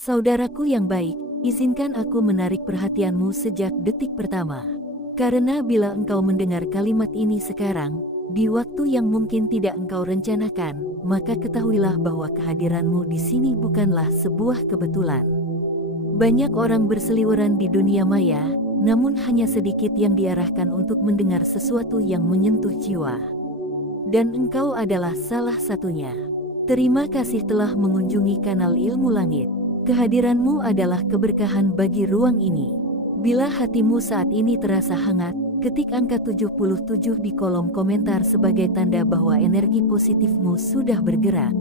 Saudaraku yang baik, izinkan aku menarik perhatianmu sejak detik pertama. Karena bila engkau mendengar kalimat ini sekarang, di waktu yang mungkin tidak engkau rencanakan, maka ketahuilah bahwa kehadiranmu di sini bukanlah sebuah kebetulan. Banyak orang berseliweran di dunia maya, namun hanya sedikit yang diarahkan untuk mendengar sesuatu yang menyentuh jiwa. Dan engkau adalah salah satunya. Terima kasih telah mengunjungi kanal Ilmu Langit. Kehadiranmu adalah keberkahan bagi ruang ini. Bila hatimu saat ini terasa hangat, ketik angka 77 di kolom komentar sebagai tanda bahwa energi positifmu sudah bergerak.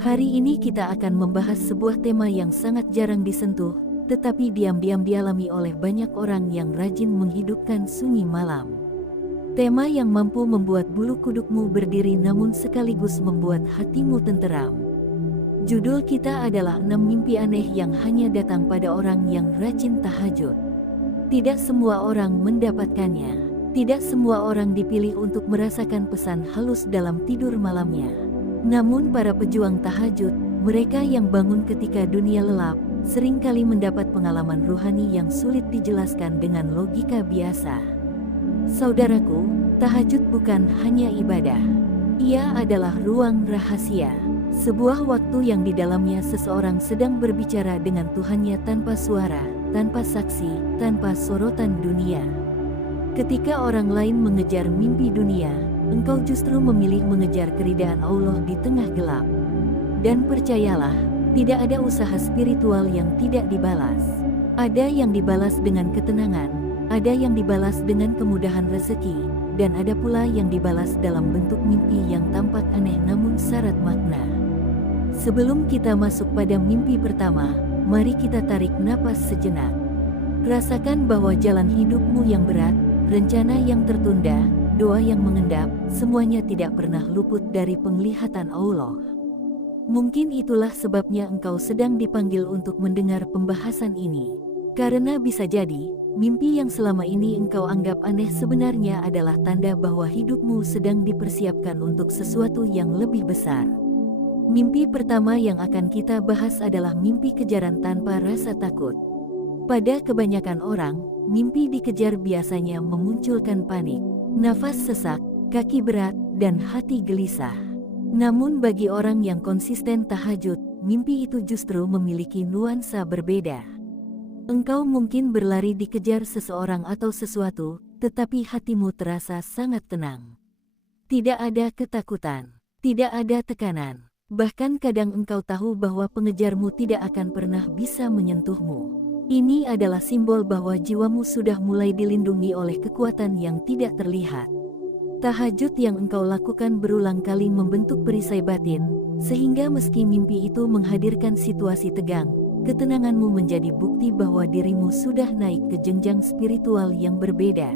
Hari ini kita akan membahas sebuah tema yang sangat jarang disentuh, tetapi diam-diam dialami oleh banyak orang yang rajin menghidupkan sunyi malam. Tema yang mampu membuat bulu kudukmu berdiri namun sekaligus membuat hatimu tenteram. Judul kita adalah 6 mimpi aneh yang hanya datang pada orang yang rajin tahajud. Tidak semua orang mendapatkannya. Tidak semua orang dipilih untuk merasakan pesan halus dalam tidur malamnya. Namun para pejuang tahajud, mereka yang bangun ketika dunia lelap, seringkali mendapat pengalaman ruhani yang sulit dijelaskan dengan logika biasa. Saudaraku, tahajud bukan hanya ibadah. Ia adalah ruang rahasia. Sebuah waktu yang di dalamnya seseorang sedang berbicara dengan Tuhannya tanpa suara, tanpa saksi, tanpa sorotan dunia. Ketika orang lain mengejar mimpi dunia, engkau justru memilih mengejar keridaan Allah di tengah gelap. Dan percayalah, tidak ada usaha spiritual yang tidak dibalas. Ada yang dibalas dengan ketenangan, ada yang dibalas dengan kemudahan rezeki, dan ada pula yang dibalas dalam bentuk mimpi yang tampak aneh namun syarat makna. Sebelum kita masuk pada mimpi pertama, mari kita tarik napas sejenak. Rasakan bahwa jalan hidupmu yang berat, rencana yang tertunda, doa yang mengendap, semuanya tidak pernah luput dari penglihatan Allah. Mungkin itulah sebabnya engkau sedang dipanggil untuk mendengar pembahasan ini. Karena bisa jadi, mimpi yang selama ini engkau anggap aneh sebenarnya adalah tanda bahwa hidupmu sedang dipersiapkan untuk sesuatu yang lebih besar. Mimpi pertama yang akan kita bahas adalah mimpi kejaran tanpa rasa takut. Pada kebanyakan orang, mimpi dikejar biasanya memunculkan panik, nafas sesak, kaki berat, dan hati gelisah. Namun bagi orang yang konsisten tahajud, mimpi itu justru memiliki nuansa berbeda. Engkau mungkin berlari dikejar seseorang atau sesuatu, tetapi hatimu terasa sangat tenang. Tidak ada ketakutan, tidak ada tekanan. Bahkan kadang engkau tahu bahwa pengejarmu tidak akan pernah bisa menyentuhmu. Ini adalah simbol bahwa jiwamu sudah mulai dilindungi oleh kekuatan yang tidak terlihat. Tahajud yang engkau lakukan berulang kali membentuk perisai batin, sehingga meski mimpi itu menghadirkan situasi tegang, ketenanganmu menjadi bukti bahwa dirimu sudah naik ke jenjang spiritual yang berbeda.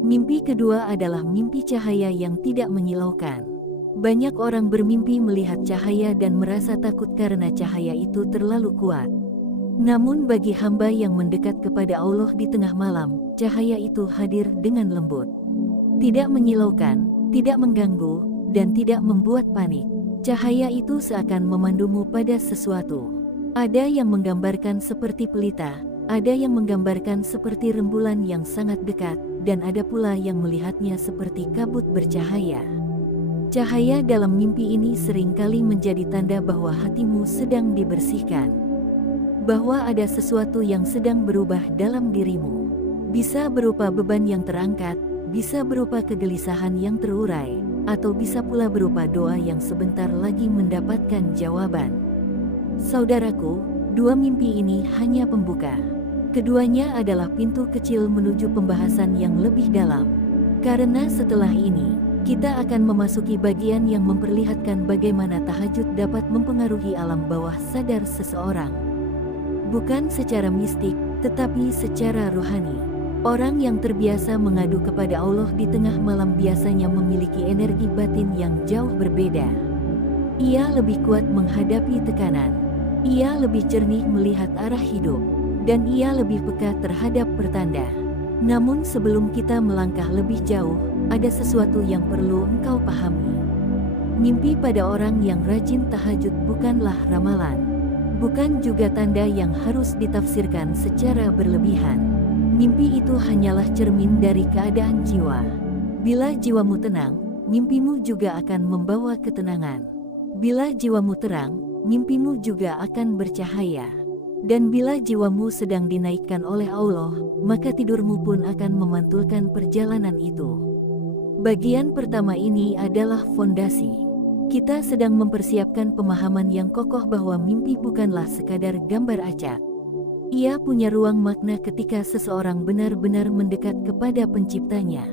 Mimpi kedua adalah mimpi cahaya yang tidak menyilaukan. Banyak orang bermimpi melihat cahaya dan merasa takut karena cahaya itu terlalu kuat. Namun bagi hamba yang mendekat kepada Allah di tengah malam, cahaya itu hadir dengan lembut. Tidak menyilaukan, tidak mengganggu, dan tidak membuat panik. Cahaya itu seakan memandumu pada sesuatu. Ada yang menggambarkan seperti pelita, ada yang menggambarkan seperti rembulan yang sangat dekat, dan ada pula yang melihatnya seperti kabut bercahaya. Cahaya dalam mimpi ini seringkali menjadi tanda bahwa hatimu sedang dibersihkan. Bahwa ada sesuatu yang sedang berubah dalam dirimu. Bisa berupa beban yang terangkat, bisa berupa kegelisahan yang terurai, atau bisa pula berupa doa yang sebentar lagi mendapatkan jawaban. Saudaraku, dua mimpi ini hanya pembuka. Keduanya adalah pintu kecil menuju pembahasan yang lebih dalam. Karena setelah ini, kita akan memasuki bagian yang memperlihatkan bagaimana tahajud dapat mempengaruhi alam bawah sadar seseorang. Bukan secara mistik, tetapi secara rohani. Orang yang terbiasa mengadu kepada Allah di tengah malam biasanya memiliki energi batin yang jauh berbeda. Ia lebih kuat menghadapi tekanan. Ia lebih jernih melihat arah hidup. Dan ia lebih peka terhadap pertanda. Namun sebelum kita melangkah lebih jauh, ada sesuatu yang perlu engkau pahami. Mimpi pada orang yang rajin tahajud bukanlah ramalan. bukan juga tanda yang harus ditafsirkan secara berlebihan. Mimpi itu hanyalah cermin dari keadaan jiwa. Bila jiwamu tenang, mimpimu juga akan membawa ketenangan. Bila jiwamu terang, mimpimu juga akan bercahaya. Dan bila jiwamu sedang dinaikkan oleh Allah, maka tidurmu pun akan memantulkan perjalanan itu. Bagian pertama ini adalah fondasi. Kita sedang mempersiapkan pemahaman yang kokoh bahwa mimpi bukanlah sekadar gambar acak. Ia punya ruang makna ketika seseorang benar-benar mendekat kepada penciptanya.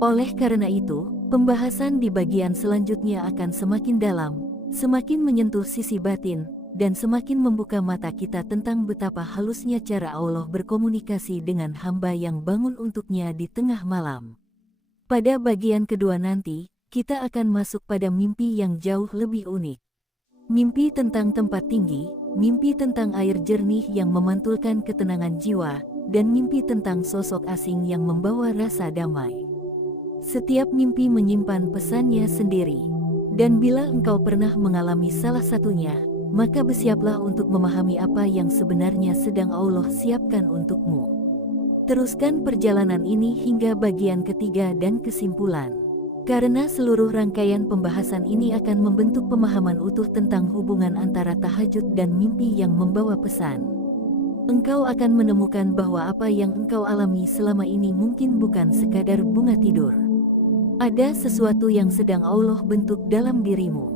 Oleh karena itu, pembahasan di bagian selanjutnya akan semakin dalam, semakin menyentuh sisi batin, dan semakin membuka mata kita tentang betapa halusnya cara Allah berkomunikasi dengan hamba yang bangun untuknya di tengah malam. Pada bagian kedua nanti, kita akan masuk pada mimpi yang jauh lebih unik. Mimpi tentang tempat tinggi, mimpi tentang air jernih yang memantulkan ketenangan jiwa, dan mimpi tentang sosok asing yang membawa rasa damai. Setiap mimpi menyimpan pesannya sendiri, dan bila engkau pernah mengalami salah satunya, maka bersiaplah untuk memahami apa yang sebenarnya sedang Allah siapkan untukmu. Teruskan perjalanan ini hingga bagian ketiga dan kesimpulan. Karena seluruh rangkaian pembahasan ini akan membentuk pemahaman utuh tentang hubungan antara tahajud dan mimpi yang membawa pesan. Engkau akan menemukan bahwa apa yang engkau alami selama ini mungkin bukan sekadar bunga tidur. Ada sesuatu yang sedang Allah bentuk dalam dirimu.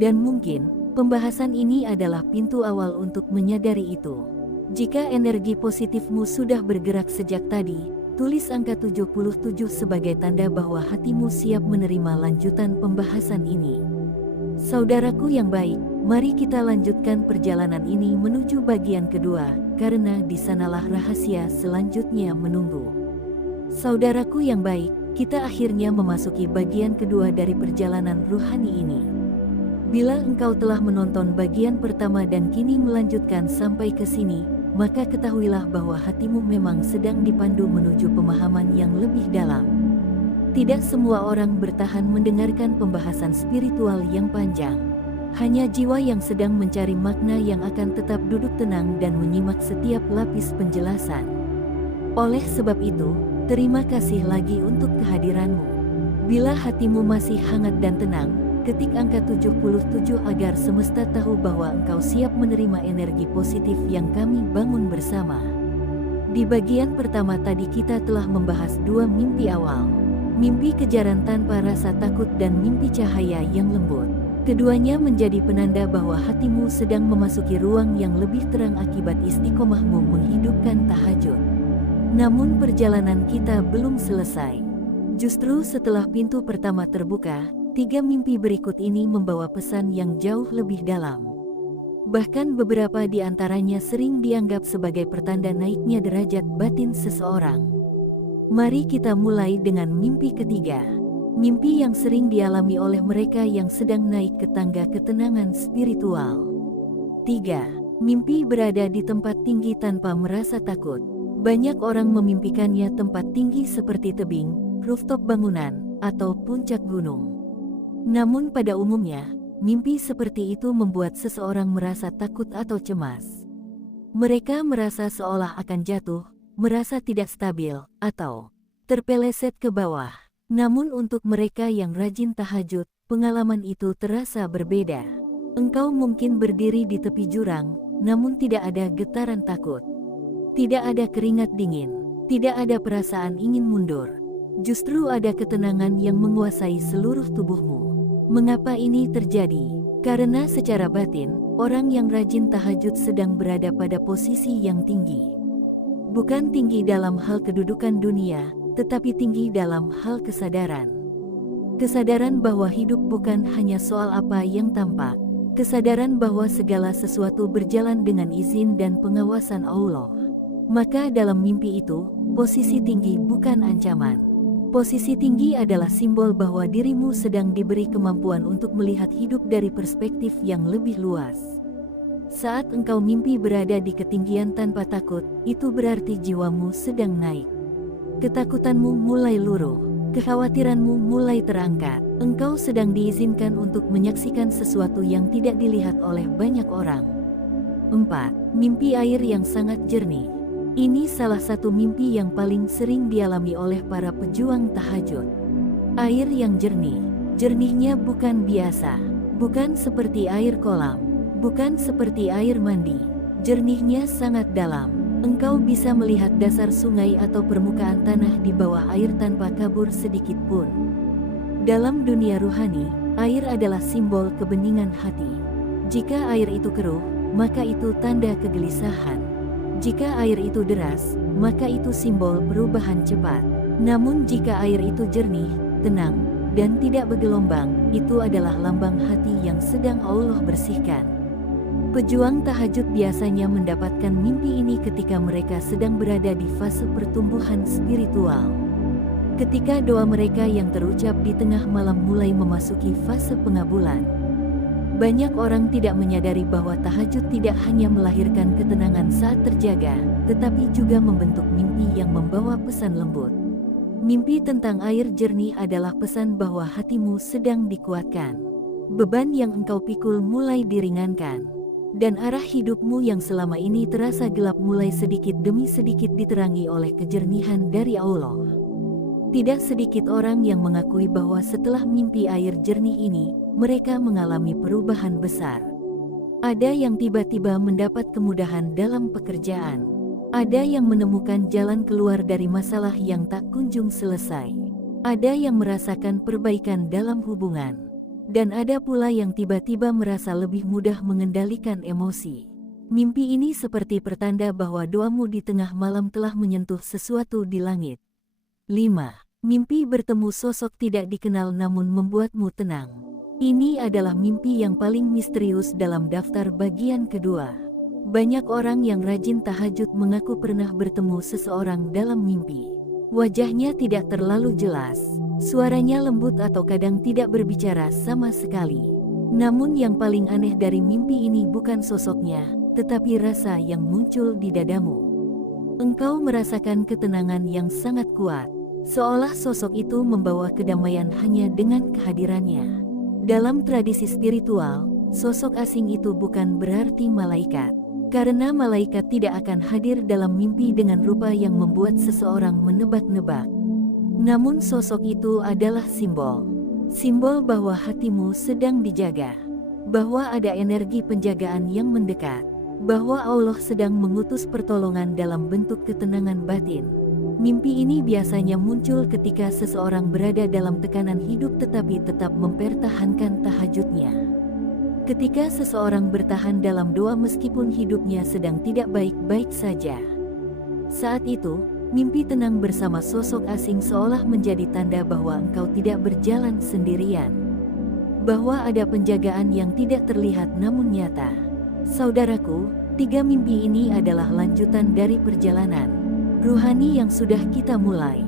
Dan mungkin, pembahasan ini adalah pintu awal untuk menyadari itu. Jika energi positifmu sudah bergerak sejak tadi, tulis angka 77 sebagai tanda bahwa hatimu siap menerima lanjutan pembahasan ini. Saudaraku yang baik, mari kita lanjutkan perjalanan ini menuju bagian kedua, karena di sanalah rahasia selanjutnya menunggu. Saudaraku yang baik, kita akhirnya memasuki bagian kedua dari perjalanan ruhani ini. Bila engkau telah menonton bagian pertama dan kini melanjutkan sampai ke sini, maka ketahuilah bahwa hatimu memang sedang dipandu menuju pemahaman yang lebih dalam. Tidak semua orang bertahan mendengarkan pembahasan spiritual yang panjang. Hanya jiwa yang sedang mencari makna yang akan tetap duduk tenang dan menyimak setiap lapis penjelasan. Oleh sebab itu, terima kasih lagi untuk kehadiranmu. Bila hatimu masih hangat dan tenang, ketik angka 77 agar semesta tahu bahwa engkau siap menerima energi positif yang kami bangun bersama. Di bagian pertama tadi kita telah membahas dua mimpi awal. Mimpi kejaran tanpa rasa takut dan mimpi cahaya yang lembut. Keduanya menjadi penanda bahwa hatimu sedang memasuki ruang yang lebih terang akibat istiqomahmu menghidupkan tahajud. Namun perjalanan kita belum selesai. Justru setelah pintu pertama terbuka, tiga mimpi berikut ini membawa pesan yang jauh lebih dalam. Bahkan beberapa di antaranya sering dianggap sebagai pertanda naiknya derajat batin seseorang. Mari kita mulai dengan mimpi ketiga. Mimpi yang sering dialami oleh mereka yang sedang naik ke tangga ketenangan spiritual. 3. Mimpi berada di tempat tinggi tanpa merasa takut. Banyak orang memimpikannya tempat tinggi seperti tebing, rooftop bangunan, atau puncak gunung. Namun pada umumnya, mimpi seperti itu membuat seseorang merasa takut atau cemas. Mereka merasa seolah akan jatuh, merasa tidak stabil, atau terpeleset ke bawah. Namun untuk mereka yang rajin tahajud, pengalaman itu terasa berbeda. Engkau mungkin berdiri di tepi jurang, namun tidak ada getaran takut. Tidak ada keringat dingin, tidak ada perasaan ingin mundur. Justru ada ketenangan yang menguasai seluruh tubuhmu. Mengapa ini terjadi? Karena secara batin, orang yang rajin tahajud sedang berada pada posisi yang tinggi. Bukan tinggi dalam hal kedudukan dunia, tetapi tinggi dalam hal kesadaran. Kesadaran bahwa hidup bukan hanya soal apa yang tampak. Kesadaran bahwa segala sesuatu berjalan dengan izin dan pengawasan Allah. Maka dalam mimpi itu, posisi tinggi bukan ancaman. Posisi tinggi adalah simbol bahwa dirimu sedang diberi kemampuan untuk melihat hidup dari perspektif yang lebih luas. Saat engkau mimpi berada di ketinggian tanpa takut, itu berarti jiwamu sedang naik. Ketakutanmu mulai luruh, kekhawatiranmu mulai terangkat. Engkau sedang diizinkan untuk menyaksikan sesuatu yang tidak dilihat oleh banyak orang. 4. Mimpi air yang sangat jernih. Ini salah satu mimpi yang paling sering dialami oleh para pejuang tahajud. Air yang jernih. Jernihnya bukan biasa. Bukan seperti air kolam. Bukan seperti air mandi. Jernihnya sangat dalam. Engkau bisa melihat dasar sungai atau permukaan tanah di bawah air tanpa kabur sedikit pun. Dalam dunia ruhani, air adalah simbol kebeningan hati. Jika air itu keruh, maka itu tanda kegelisahan. Jika air itu deras, maka itu simbol perubahan cepat. Namun jika air itu jernih, tenang, dan tidak bergelombang, itu adalah lambang hati yang sedang Allah bersihkan. Pejuang tahajud biasanya mendapatkan mimpi ini ketika mereka sedang berada di fase pertumbuhan spiritual. Ketika doa mereka yang terucap di tengah malam mulai memasuki fase pengabulan. Banyak orang tidak menyadari bahwa tahajud tidak hanya melahirkan ketenangan saat terjaga, tetapi juga membentuk mimpi yang membawa pesan lembut. Mimpi tentang air jernih adalah pesan bahwa hatimu sedang dikuatkan. Beban yang engkau pikul mulai diringankan. Dan arah hidupmu yang selama ini terasa gelap mulai sedikit demi sedikit diterangi oleh kejernihan dari Allah. Tidak sedikit orang yang mengakui bahwa setelah mimpi air jernih ini, mereka mengalami perubahan besar. Ada yang tiba-tiba mendapat kemudahan dalam pekerjaan. Ada yang menemukan jalan keluar dari masalah yang tak kunjung selesai. Ada yang merasakan perbaikan dalam hubungan. Dan ada pula yang tiba-tiba merasa lebih mudah mengendalikan emosi. Mimpi ini seperti pertanda bahwa doamu di tengah malam telah menyentuh sesuatu di langit. 5. Mimpi bertemu sosok tidak dikenal namun membuatmu tenang. Ini adalah mimpi yang paling misterius dalam daftar bagian kedua. Banyak orang yang rajin tahajud mengaku pernah bertemu seseorang dalam mimpi. Wajahnya tidak terlalu jelas, suaranya lembut atau kadang tidak berbicara sama sekali. Namun yang paling aneh dari mimpi ini bukan sosoknya, tetapi rasa yang muncul di dadamu. Engkau merasakan ketenangan yang sangat kuat. Seolah sosok itu membawa kedamaian hanya dengan kehadirannya. Dalam tradisi spiritual, sosok asing itu bukan berarti malaikat. Karena malaikat tidak akan hadir dalam mimpi dengan rupa yang membuat seseorang menebak-nebak. Namun sosok itu adalah simbol. Simbol bahwa hatimu sedang dijaga. Bahwa ada energi penjagaan yang mendekat. Bahwa Allah sedang mengutus pertolongan dalam bentuk ketenangan batin. Mimpi ini biasanya muncul ketika seseorang berada dalam tekanan hidup tetapi tetap mempertahankan tahajudnya. Ketika seseorang bertahan dalam doa meskipun hidupnya sedang tidak baik-baik saja. Saat itu, mimpi tenang bersama sosok asing seolah menjadi tanda bahwa engkau tidak berjalan sendirian. Bahwa ada penjagaan yang tidak terlihat namun nyata. Saudaraku, 3 mimpi ini adalah lanjutan dari perjalanan ruhani yang sudah kita mulai.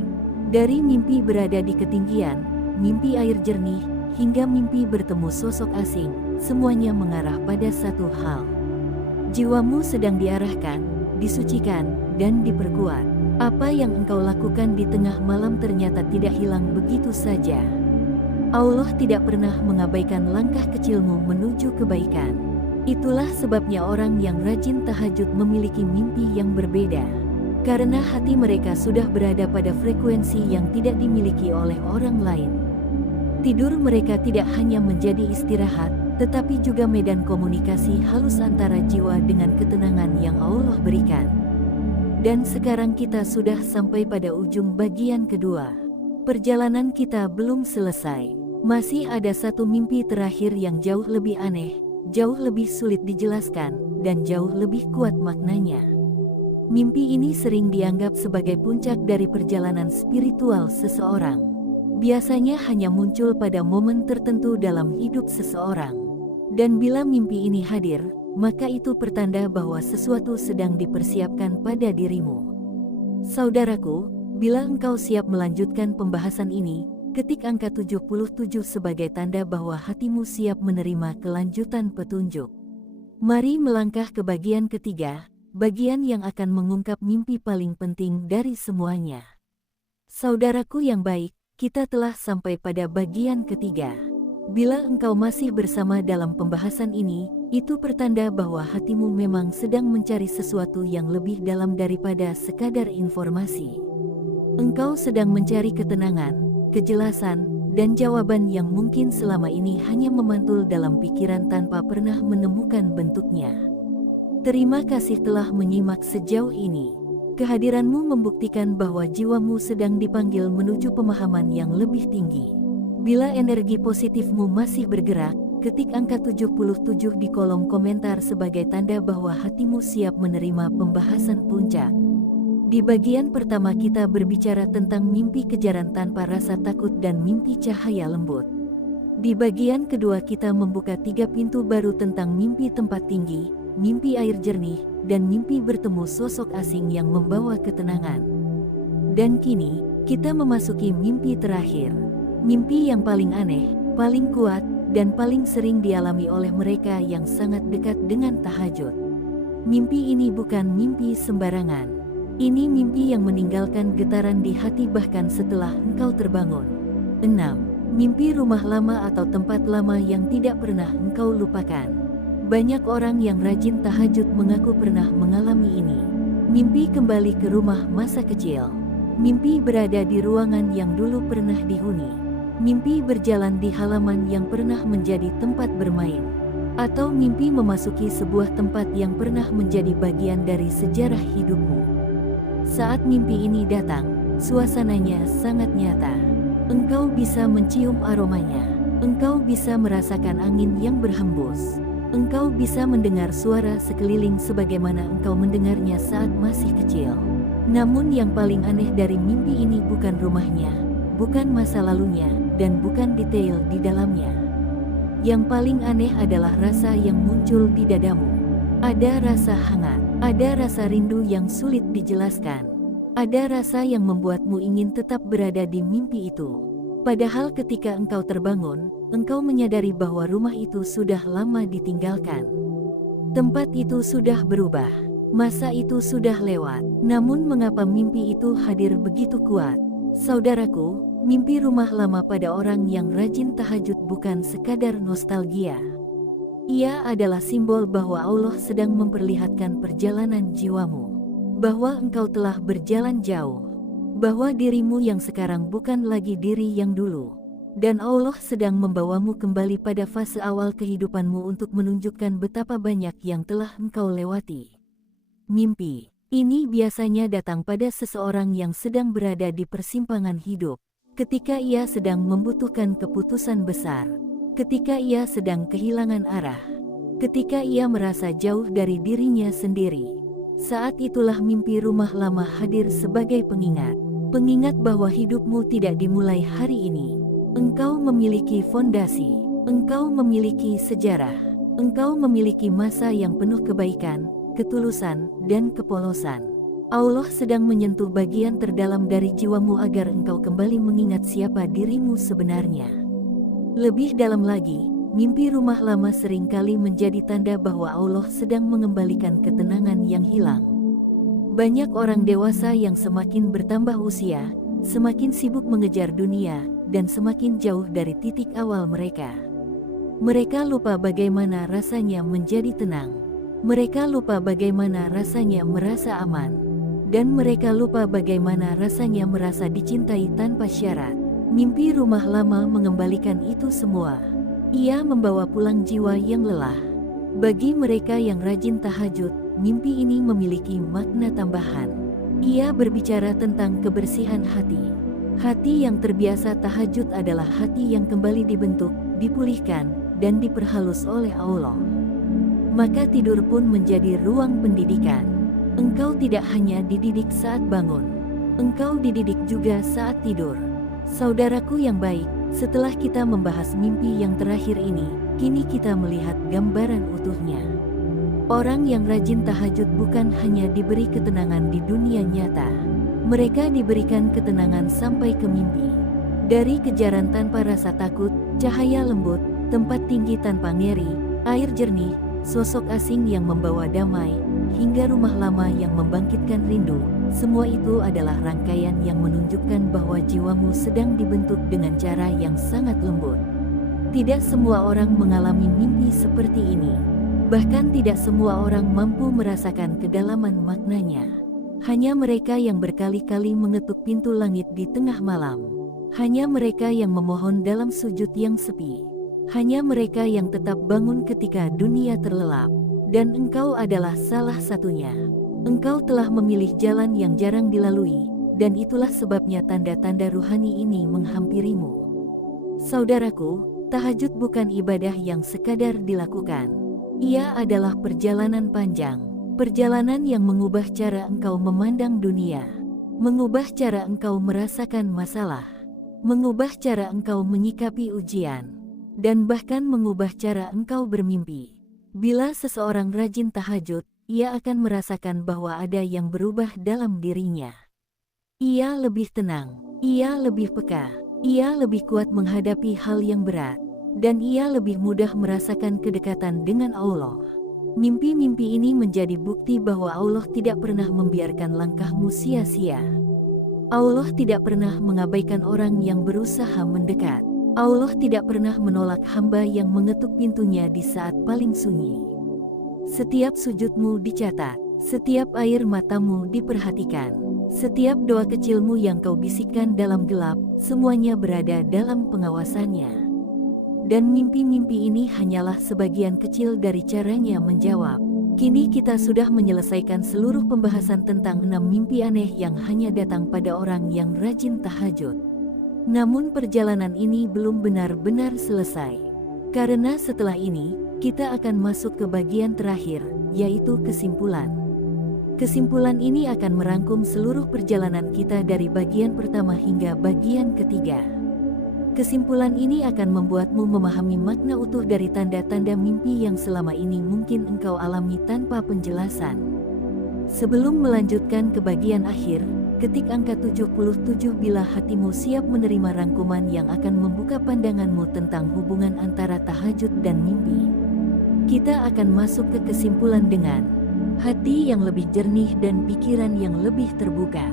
Dari mimpi berada di ketinggian, mimpi air jernih, hingga mimpi bertemu sosok asing, semuanya mengarah pada satu hal. Jiwamu sedang diarahkan, disucikan, dan diperkuat. Apa yang engkau lakukan di tengah malam ternyata tidak hilang begitu saja. Allah tidak pernah mengabaikan langkah kecilmu menuju kebaikan. Itulah sebabnya orang yang rajin tahajud memiliki mimpi yang berbeda. Karena hati mereka sudah berada pada frekuensi yang tidak dimiliki oleh orang lain. Tidur mereka tidak hanya menjadi istirahat, tetapi juga medan komunikasi halus antara jiwa dengan ketenangan yang Allah berikan. Dan sekarang kita sudah sampai pada ujung bagian kedua. Perjalanan kita belum selesai. Masih ada satu mimpi terakhir yang jauh lebih aneh, jauh lebih sulit dijelaskan, dan jauh lebih kuat maknanya. Mimpi ini sering dianggap sebagai puncak dari perjalanan spiritual seseorang. Biasanya hanya muncul pada momen tertentu dalam hidup seseorang. Dan bila mimpi ini hadir, maka itu pertanda bahwa sesuatu sedang dipersiapkan pada dirimu. Saudaraku, bila engkau siap melanjutkan pembahasan ini, ketik angka 77 sebagai tanda bahwa hatimu siap menerima kelanjutan petunjuk. Mari melangkah ke bagian ketiga. Bagian yang akan mengungkap mimpi paling penting dari semuanya. Saudaraku yang baik, kita telah sampai pada bagian ketiga. Bila engkau masih bersama dalam pembahasan ini, itu pertanda bahwa hatimu memang sedang mencari sesuatu yang lebih dalam daripada sekadar informasi. Engkau sedang mencari ketenangan, kejelasan, dan jawaban yang mungkin selama ini hanya memantul dalam pikiran tanpa pernah menemukan bentuknya. Terima kasih telah menyimak sejauh ini. Kehadiranmu membuktikan bahwa jiwamu sedang dipanggil menuju pemahaman yang lebih tinggi. Bila energi positifmu masih bergerak, ketik angka 77 di kolom komentar sebagai tanda bahwa hatimu siap menerima pembahasan puncak. Di bagian pertama kita berbicara tentang mimpi kejaran tanpa rasa takut dan mimpi cahaya lembut. Di bagian kedua kita membuka 3 pintu baru tentang mimpi tempat tinggi, mimpi air jernih, dan mimpi bertemu sosok asing yang membawa ketenangan. Dan kini, kita memasuki mimpi terakhir. Mimpi yang paling aneh, paling kuat, dan paling sering dialami oleh mereka yang sangat dekat dengan tahajud. Mimpi ini bukan mimpi sembarangan. Ini mimpi yang meninggalkan getaran di hati bahkan setelah engkau terbangun. 6. Mimpi rumah lama atau tempat lama yang tidak pernah engkau lupakan. Banyak orang yang rajin tahajud mengaku pernah mengalami ini. Mimpi kembali ke rumah masa kecil. Mimpi berada di ruangan yang dulu pernah dihuni. Mimpi berjalan di halaman yang pernah menjadi tempat bermain. Atau mimpi memasuki sebuah tempat yang pernah menjadi bagian dari sejarah hidupmu. Saat mimpi ini datang, suasananya sangat nyata. Engkau bisa mencium aromanya. Engkau bisa merasakan angin yang berhembus. Engkau bisa mendengar suara sekeliling sebagaimana engkau mendengarnya saat masih kecil. Namun yang paling aneh dari mimpi ini bukan rumahnya, bukan masa lalunya, dan bukan detail di dalamnya. Yang paling aneh adalah rasa yang muncul di dadamu. Ada rasa hangat, ada rasa rindu yang sulit dijelaskan. Ada rasa yang membuatmu ingin tetap berada di mimpi itu. Padahal ketika engkau terbangun, engkau menyadari bahwa rumah itu sudah lama ditinggalkan. Tempat itu sudah berubah, masa itu sudah lewat. Namun mengapa mimpi itu hadir begitu kuat? Saudaraku, mimpi rumah lama pada orang yang rajin tahajud bukan sekadar nostalgia. Ia adalah simbol bahwa Allah sedang memperlihatkan perjalanan jiwamu, bahwa engkau telah berjalan jauh, bahwa dirimu yang sekarang bukan lagi diri yang dulu, dan Allah sedang membawamu kembali pada fase awal kehidupanmu untuk menunjukkan betapa banyak yang telah engkau lewati. Mimpi ini biasanya datang pada seseorang yang sedang berada di persimpangan hidup, ketika ia sedang membutuhkan keputusan besar. Ketika ia sedang kehilangan arah, ketika ia merasa jauh dari dirinya sendiri, saat itulah mimpi rumah lama hadir sebagai pengingat. Pengingat bahwa hidupmu tidak dimulai hari ini. Engkau memiliki fondasi, engkau memiliki sejarah, engkau memiliki masa yang penuh kebaikan, ketulusan, dan kepolosan. Allah sedang menyentuh bagian terdalam dari jiwamu agar engkau kembali mengingat siapa dirimu sebenarnya. Lebih dalam lagi, mimpi rumah lama seringkali menjadi tanda bahwa Allah sedang mengembalikan ketenangan yang hilang. Banyak orang dewasa yang semakin bertambah usia, semakin sibuk mengejar dunia, dan semakin jauh dari titik awal mereka. Mereka lupa bagaimana rasanya menjadi tenang. Mereka lupa bagaimana rasanya merasa aman. Dan mereka lupa bagaimana rasanya merasa dicintai tanpa syarat. Mimpi rumah lama mengembalikan itu semua. Ia membawa pulang jiwa yang lelah. Bagi mereka yang rajin tahajud, mimpi ini memiliki makna tambahan. Ia berbicara tentang kebersihan hati. Hati yang terbiasa tahajud adalah hati yang kembali dibentuk, dipulihkan, dan diperhalus oleh Allah. Maka tidur pun menjadi ruang pendidikan. Engkau tidak hanya dididik saat bangun, engkau dididik juga saat tidur. Saudaraku yang baik, setelah kita membahas mimpi yang terakhir ini, kini kita melihat gambaran utuhnya. Orang yang rajin tahajud bukan hanya diberi ketenangan di dunia nyata. Mereka diberikan ketenangan sampai ke mimpi. Dari kejaran tanpa rasa takut, cahaya lembut, tempat tinggi tanpa ngeri, air jernih, sosok asing yang membawa damai, hingga rumah lama yang membangkitkan rindu. Semua itu adalah rangkaian yang menunjukkan bahwa jiwamu sedang dibentuk dengan cara yang sangat lembut. Tidak semua orang mengalami mimpi seperti ini. Bahkan tidak semua orang mampu merasakan kedalaman maknanya. Hanya mereka yang berkali-kali mengetuk pintu langit di tengah malam. Hanya mereka yang memohon dalam sujud yang sepi. Hanya mereka yang tetap bangun ketika dunia terlelap. Dan engkau adalah salah satunya. Engkau telah memilih jalan yang jarang dilalui, dan itulah sebabnya tanda-tanda ruhani ini menghampirimu. Saudaraku, tahajud bukan ibadah yang sekadar dilakukan. Ia adalah perjalanan panjang. Perjalanan yang mengubah cara engkau memandang dunia. Mengubah cara engkau merasakan masalah. Mengubah cara engkau menyikapi ujian. Dan bahkan mengubah cara engkau bermimpi. Bila seseorang rajin tahajud, ia akan merasakan bahwa ada yang berubah dalam dirinya. Ia lebih tenang, ia lebih peka, ia lebih kuat menghadapi hal yang berat, dan ia lebih mudah merasakan kedekatan dengan Allah. Mimpi-mimpi ini menjadi bukti bahwa Allah tidak pernah membiarkan langkahmu sia-sia. Allah tidak pernah mengabaikan orang yang berusaha mendekat. Allah tidak pernah menolak hamba yang mengetuk pintunya di saat paling sunyi. Setiap sujudmu dicatat, setiap air matamu diperhatikan, setiap doa kecilmu yang kau bisikkan dalam gelap, semuanya berada dalam pengawasannya. Dan mimpi-mimpi ini hanyalah sebagian kecil dari caranya menjawab. Kini kita sudah menyelesaikan seluruh pembahasan tentang 6 mimpi aneh yang hanya datang pada orang yang rajin tahajud. Namun perjalanan ini belum benar-benar selesai. Karena setelah ini, kita akan masuk ke bagian terakhir, yaitu kesimpulan. Kesimpulan ini akan merangkum seluruh perjalanan kita dari bagian pertama hingga bagian ketiga. Kesimpulan ini akan membuatmu memahami makna utuh dari tanda-tanda mimpi yang selama ini mungkin engkau alami tanpa penjelasan. Sebelum melanjutkan ke bagian akhir, ketik angka 77 bila hatimu siap menerima rangkuman yang akan membuka pandanganmu tentang hubungan antara tahajud dan mimpi. Kita akan masuk ke kesimpulan dengan hati yang lebih jernih dan pikiran yang lebih terbuka.